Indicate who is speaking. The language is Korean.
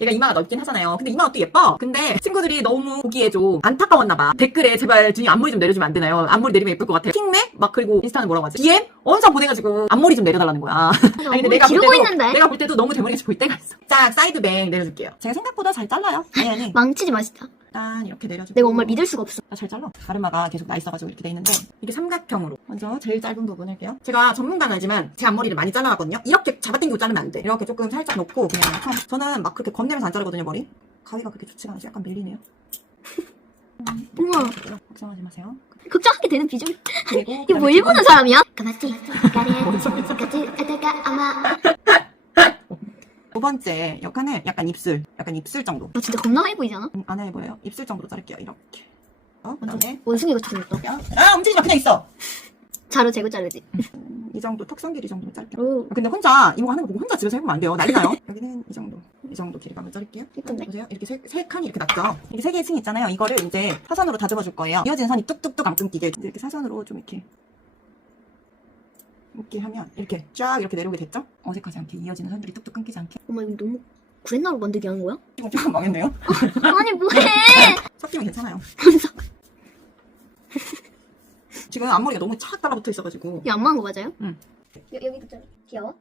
Speaker 1: 얘가 이마가 넓긴 하잖아요. 근데 이마가 또 예뻐. 근데 친구들이 너무 보기에 좀 안타까웠나봐. 댓글에 제발 준이 앞머리 좀 내려주면 안 되나요? 앞머리 내리면 예쁠 것 같아. 킹맥? 막 그리고 인스타는 뭐라고 하지? DM? 엄청 보내가지고 앞머리 좀 내려달라는 거야. 아니 근데 내가 볼 때도
Speaker 2: 있는데
Speaker 1: 내가 볼 때도 너무 제 머리가 보일 때가 있어. 자 사이드뱅 내려줄게요. 제가 생각보다 잘 잘라요. 아니 아니.
Speaker 2: 망치지 마 진짜
Speaker 1: 일단 이렇게 내려주고.
Speaker 2: 내가 엄마를 믿을 수가 없어
Speaker 1: 나 잘 잘라. 가르마가 계속 나 있어가지고 이렇게 돼 있는데 이게 삼각형으로 먼저 제일 짧은 부분 할게요. 제가 전문가는 알지만 제 앞머리를 많이 잘라놨거든요. 이렇게 잡아당기고 자르면 안 돼. 이렇게 조금 살짝 놓고 그냥 참- 저는 막 그렇게 겁내면서 안 자르거든요 머리. 가위가 그렇게 좋지가 않아서 약간 밀리네요.
Speaker 2: 우와
Speaker 1: 걱정하지 마세요.
Speaker 2: 걱정하게 되는 비주얼
Speaker 1: 그리고
Speaker 2: 이거 뭐일 보는 사람이야?
Speaker 1: 뭔 소리죠?
Speaker 2: 까지 까다가 아마
Speaker 1: 두 번째 역할은 약간 입술, 약간 입술 정도.
Speaker 2: 너 진짜 겁나 보이지 않아?
Speaker 1: 음, 안해 보여요? 입술 정도로 자를게요. 이렇게. 어, 그다음에
Speaker 2: 원숭이 같이 생겼다
Speaker 1: 아 움직이지 마 그냥 있어.
Speaker 2: 자루 재고 자르지
Speaker 1: 음, 이 정도 턱선 길이 정도 자를게요.
Speaker 2: 오
Speaker 1: 근데 혼자 이모 하는 거 보고 혼자 집에서 해보면 안 돼요. 난리 나요. 여기는 이 정도. 이 정도 길이감을 자를게요.
Speaker 2: 예쁜데?
Speaker 1: 보세요. 이렇게 세, 세 칸이 이렇게 났죠? 이게 세 개의 층이 있잖아요. 이거를 이제 사선으로 다듬어 줄 거예요. 이어진 선이 뚝뚝뚝 안 끊기게. 이렇게 사선으로 좀 이렇게. 이렇게 하면 이렇게 쫙 이렇게 내려오게 됐죠? 어색하지 않게 이어지는 선들이 뚝뚝 끊기지 않게.
Speaker 2: 엄마 이거 너무 구렛나루 만들기 하는 거야?
Speaker 1: 지금 조금 망했네요.
Speaker 2: 아니 뭐해
Speaker 1: 섞이면 괜찮아요. 지금 앞머리가 너무 착 달라붙어 있어가지고.
Speaker 2: 이거 안 맞는 거 맞아요?
Speaker 1: 응.
Speaker 2: 여, 여기도 자르 귀여워?